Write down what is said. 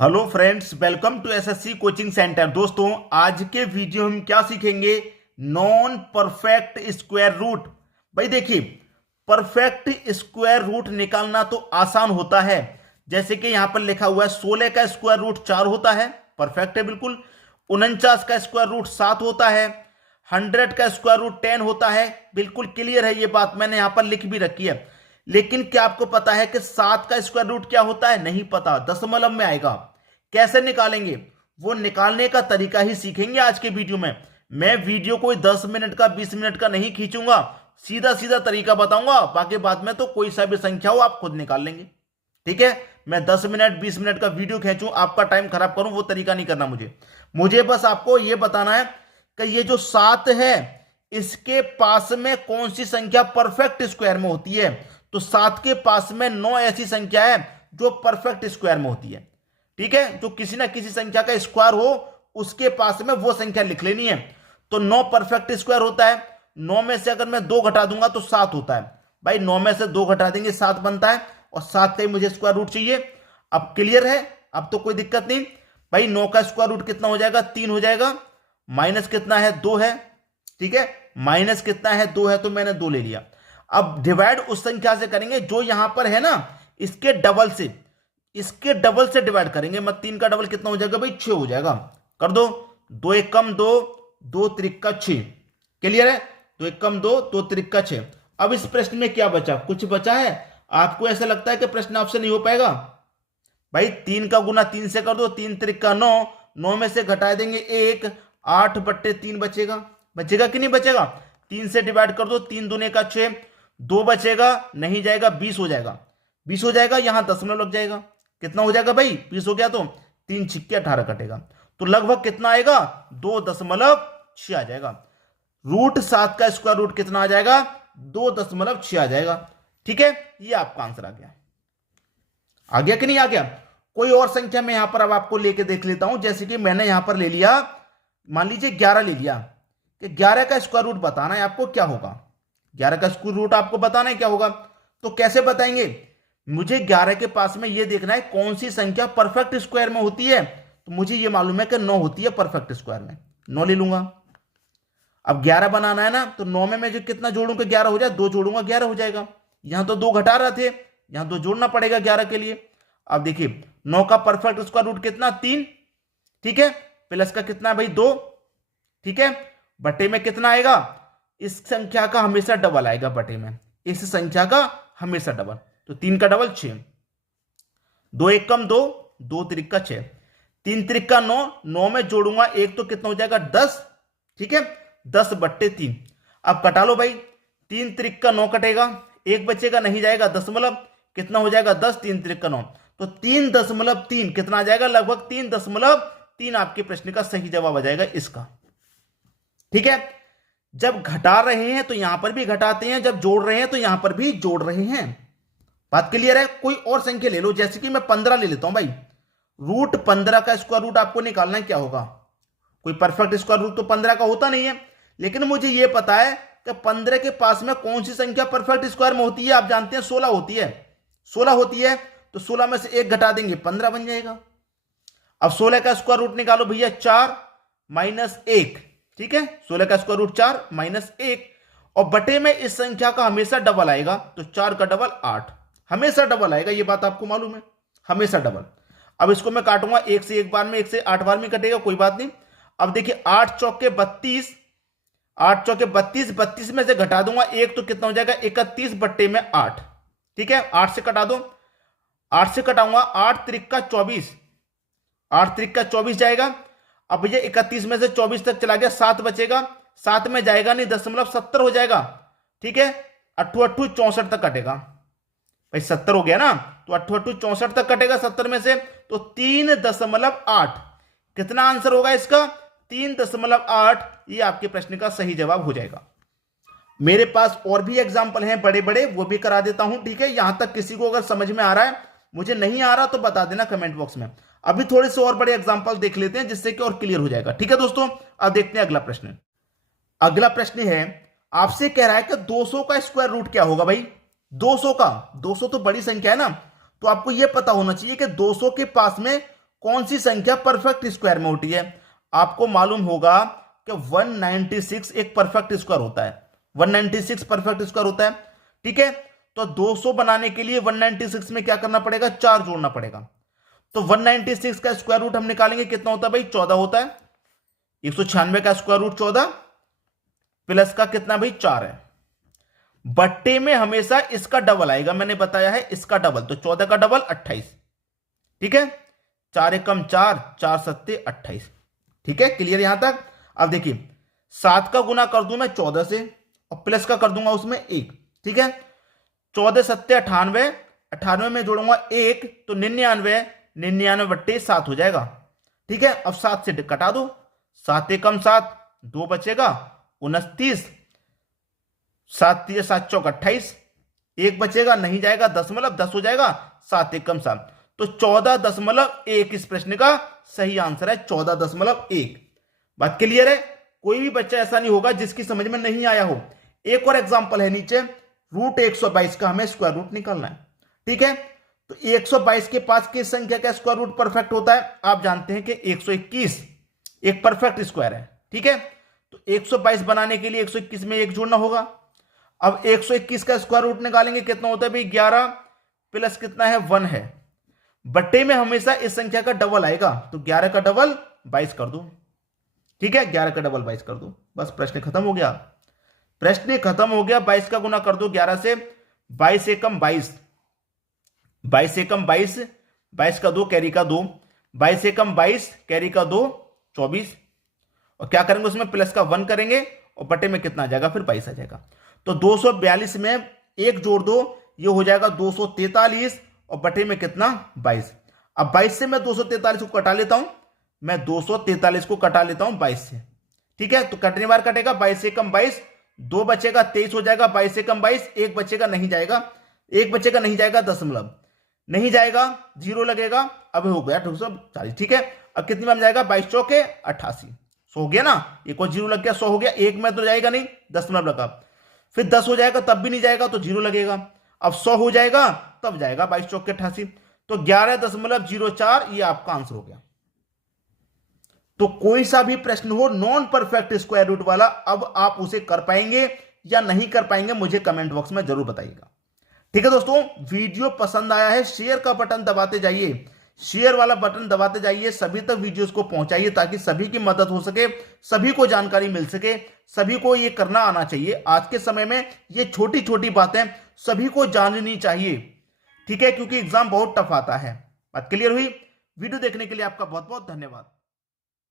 Hello friends, welcome to SSC coaching centre. दोस्तों, आज के वीडियो में क्या सीखेंगे? Non perfect square root. भाई देखिए, परफेक्ट स्क्वायर रूट निकालना तो आसान होता है। जैसे कि यहां पर लिखा हुआ है 16 का स्क्वायर रूट 4 होता है, परफेक्ट है बिल्कुल। 49 का स्क्वायर रूट 7 होता है। 100 का स्क्वायर रूट 10 होता है, बिल्कुल क्लियर है ये बात, मैंने यहां पर लिख भी रखी है। लेकिन क्या आपको पता है कि 7 का स्क्वायर रूट क्या होता है? नहीं पता, दशमलव में आएगा। कैसे निकालेंगे वो निकालने का तरीका ही सीखेंगे आज के वीडियो में। मैं वीडियो कोई 10 मिनट का 20 मिनट का नहीं खींचूंगा, सीधा सीधा तरीका बताऊंगा। बाकी बाद में तो कोई सा भी संख्या हो आप खुद निकाल लेंगे, ठीक है। मैं 10 मिनट 20 मिनट का वीडियो खींचूं, आपका टाइम खराब करूं, वो तरीका नहीं करना मुझे। मुझे बस आपको यह बताना है कि ये जो 7 है इसके पास में कौन सी संख्या परफेक्ट स्क्वायर में होती है। तो 7 के पास में 9 ऐसी संख्या है जो परफेक्ट स्क्वायर में होती है, ठीक है। जो किसी ना किसी संख्या का स्क्वायर हो उसके पास में वो संख्या लिख लेनी है। तो 9 परफेक्ट स्क्वायर होता है। 9 में से अगर मैं 2 घटा दूंगा तो 7 होता है। भाई 9 में से 2 घटा देंगे 7 बनता है, और 7 का ही मुझे स्क्वायर रूट चाहिए। अब क्लियर है, अब तो कोई दिक्कत नहीं। भाई 9 का स्क्वायर रूट कितना हो जाएगा? 3 हो जाएगा। माइनस कितना है? 2 है, ठीक है। माइनस कितना है? 2 है, तो मैंने 2 ले लिया। अब डिवाइड उस संख्या से करेंगे जो यहां पर है ना, इसके डबल से, इसके डबल से डिवाइड करेंगे। मत 3 का डबल कितना हो जाएगा भाई? 6 हो जाएगा। कर दो, 2 एक कम 2, 2 त्रिका 6। क्लियर है? 2 एक कम 2, 2 त्रिका 6। अब इस प्रश्न में क्या बचा? कुछ बचा है? आपको ऐसा लगता है कि प्रश्न आपसे नहीं हो पाएगा? भाई 3 का गुना 3 से कर दो, 3 त्रिका 9, 9 में से घटा देंगे 1, 8/3 बचेगा। बचेगा कि नहीं बचेगा? 3 से डिवाइड कर दो, 3 दूने का 6, 2 बचेगा, नहीं जाएगा, 20 हो जाएगा। 20 हो जाएगा, यहां दशमलव लग जाएगा। कितना हो जाएगा भाई? 20 हो गया तो 3 छिक्के 18 कटेगा, तो लगभग कितना आएगा? 2.6 आ जाएगा। रूट 7 का स्क्वायर रूट कितना आ जाएगा? 2.6 आ जाएगा, ठीक है। ये आपका आंसर आ गया। आ गया कि नहीं आ गया? कोई और संख्या में यहां पर अब आपको लेके देख लेता हूं। जैसे कि मैंने यहां पर ले लिया, मान लीजिए 11 ले लिया, कि 11 का स्क्वायर रूट बताना है आपको, क्या होगा? 11 का स्क्वायर रूट आपको बताना है क्या होगा। तो कैसे बताएंगे? मुझे 11 के पास में यह देखना है कौन सी संख्या परफेक्ट स्क्वायर में होती है। तो मुझे यह मालूम है कि 9 होती है परफेक्ट स्क्वायर में, 9 ले लूंगा। अब 11 बनाना है ना, तो 9 में मैं जो कितना जोड़ूंगा 11 हो जाए, 2 जोड़ूंगा 11 हो जाएगा। यहां तो 2 घटा रहे थे, यहां 2 जोड़ना पड़ेगा 11 के लिए। अब देखिए 9 का परफेक्ट स्क्वायर रूट कितना? 3, ठीक है। प्लस का कितना है भाई? 2, ठीक है। बटे में कितना आएगा? इस संख्या का हमेशा डबल आएगा बटे में, इस संख्या का हमेशा डबल। तो 3 का डबल 6, 2 एक कम 2, 2 त्रिका 6, 3 त्रिका 9, 9 में जोड़ूंगा 1 तो कितना हो जाएगा? 10, ठीक है। 10/3। अब कटा लो भाई, 3 त्रिका 9 कटेगा, 1 बचेगा, नहीं जाएगा, दशमलव कितना हो जाएगा? 10, 3 त्रिका 9, तो 3.3 कितना आ जाएगा? लगभग 3.3 आपके प्रश्न का सही जवाब आ जाएगा इसका, ठीक है। जब घटा रहे हैं तो यहां पर भी घटाते हैं, जब जोड़ रहे हैं तो यहां पर भी जोड़ रहे हैं। बात क्लियर है? कोई और संख्या ले लो, जैसे कि मैं 15 ले लेता हूं भाई। रूट 15 का स्क्वायर रूट आपको निकालना है, क्या होगा? कोई परफेक्ट स्क्वायर रूट तो 15 का होता नहीं है, लेकिन मुझे यह पता है कि 15 के पास में कौन सी संख्या परफेक्ट स्क्वायर में होती है। आप जानते हैं 16 होती है, 16 होती है। तो 16 में से 1 घटा देंगे, 15 बन जाएगा। अब 16 का स्क्वायर रूट निकालो भैया, 4 माइनस 1, ठीक है। 16 का स्क्वायर रूट 4 माइनस 1, और बटे में इस संख्या का हमेशा डबल आएगा। तो 4 का डबल 8, हमेशा डबल आएगा, ये बात आपको मालूम है, हमेशा डबल। अब इसको मैं काटूंगा 1 से 1 बार में, 1 से 8 बार में कटेगा, कोई बात नहीं। अब देखिए 8 चौके 32, 8 चौके 32, 32 में से घटा दूंगा 1 तो कितना हो जाएगा? 31 बट्टे में 8, ठीक है। 8 से कटा दो, 8 से कटाऊंगा 8 त्रिका 24, 8 त्रिका 24 जाएगा। अब भैया 31 में से 24 तक चला गया, 7 बचेगा, 7 में जाएगा नहीं, 70 हो जाएगा, ठीक है। 8 64 तक कटेगा भाई, 70 हो गया ना, तो 8 64 तक कटेगा 70 में से, तो 3.8 कितना आंसर होगा इसका? 3.8। ये आपके प्रश्न का सही जवाब हो जाएगा। मेरे पास और भी एग्जाम्पल हैं बड़े बड़े, वो भी करा देता हूं, ठीक है। यहां तक किसी को अगर समझ में आ रहा है, मुझे नहीं आ रहा तो बता देना कमेंट बॉक्स में। अभी थोड़े से और बड़े एग्जाम्पल देख लेते हैं जिससे कि और क्लियर हो जाएगा, ठीक है दोस्तों। अब देखते हैं अगला प्रश्न। अगला प्रश्न है, आपसे कह रहा है कि 200 का स्क्वायर रूट क्या होगा भाई? 200 का, 200 तो बड़ी संख्या है ना, तो आपको यह पता होना चाहिए कि 200 के पास में कौन सी संख्या परफेक्ट स्क्वायर में होती है। आपको मालूम होगा कि 196 एक परफेक्ट स्क्वायर होता है, 196 परफेक्ट स्क्वायर होता है। ठीक है, तो 200 बनाने के लिए 196 में क्या करना पड़ेगा, 4 जोड़ना पड़ेगा। तो 196 का स्क्वायर रूट हम निकालेंगे, कितना होता है भाई, 14 होता है। 196 का स्क्वायर रूट 14 प्लस का कितना भाई, 4 है। बट्टे में हमेशा इसका डबल आएगा, मैंने बताया है इसका डबल, तो 14 का डबल 28। ठीक है, 4 एकम 4, 4 सत्ते 28। ठीक है, क्लियर यहां तक। अब देखिए 7 का गुना कर दूं मैं 14 से और प्लस का कर दूंगा उसमें 1। ठीक है, 14 सत्ते 98, 98 में जोड़ूंगा 1 तो 99, 99 बट्टे 7 हो जाएगा। ठीक है, अब 7 से कटा दो, 7 एकम 7, 2 बचेगा 29, 7 7 चौक 28, 1 बचेगा नहीं जाएगा, दशमलव 10 हो जाएगा, 7 एकम 7, तो 14.1 इस प्रश्न का सही आंसर है, 14.1। बात क्लियर है। कोई भी बच्चा ऐसा नहीं होगा जिसकी समझ में नहीं आया हो। एक और एग्जांपल है नीचे, रूट 122 का हमें स्क्वायर रूट निकालना है। ठीक है, तो 122 के पास किस संख्या का स्क्वायर रूट परफेक्ट होता है, आप जानते हैं कि 121 एक परफेक्ट स्क्वायर है। ठीक है, तो 122 बनाने के लिए 121 में 1 जोड़ना होगा। अब 121 का स्क्वायर रूट निकालेंगे, कितना होता है भाई, 11 प्लस कितना है, 1 है। बट्टे में हमेशा इस संख्या का डबल आएगा, तो 11 का डबल 22 कर दो। ठीक है, 11 का डबल 22 कर दो, बस प्रश्न खत्म हो गया। प्रश्न खत्म हो गया। 22 का गुना कर दो 11 से, 22 एकम 22, 22 एकम 22, 22 का 2 कैरी का 2, 22 एकम 22 कैरी का 2 24, और क्या करेंगे उसमें प्लस का 1 करेंगे और बटे में कितना आ जाएगा, फिर 22 आ जाएगा। तो 242 में 1 जोड़ दो, ये हो जाएगा 243 और बटे में कितना, 22। अब 22 से मैं 243 को कटा लेता हूं, मैं 243 को कटा लेता हूं 22 से। ठीक है, तो कटने बार कटेगा, 22 एकम 22, 2 बचेगा 23 हो जाएगा, 22 एकम 22, 1 बचेगा नहीं जाएगा, 1 बचेगा नहीं जाएगा, दशमलव नहीं जाएगा, 0 लगेगा, अब हो गया 240। ठीक है, अब कितनी में जाएगा, 22 चौके 88, 100 हो गया ना, एक और 0 लग गया, 100 हो गया। 1 में तो जाएगा नहीं, दशमलव लगा, फिर 10 हो जाएगा तब भी नहीं जाएगा, तो 0 लगेगा। अब 100 हो जाएगा तब जाएगा, 22 चौके 88, तो 11.04 ये आपका आंसर हो गया। तो कोई सा भी प्रश्न हो नॉन परफेक्ट स्क्वायर रूट वाला, अब आप उसे कर पाएंगे या नहीं कर पाएंगे, मुझे कमेंट बॉक्स में जरूर बताइएगा। ठीक है दोस्तों, वीडियो पसंद आया है, शेयर का बटन दबाते जाइए, शेयर वाला बटन दबाते जाइए, सभी तक वीडियोस को पहुंचाइए ताकि सभी की मदद हो सके, सभी को जानकारी मिल सके, सभी को ये करना आना चाहिए। आज के समय में ये छोटी छोटी बातें सभी को जाननी चाहिए। ठीक है, क्योंकि एग्जाम बहुत टफ आता है। बात क्लियर हुई। वीडियो देखने के लिए आपका बहुत बहुत धन्यवाद।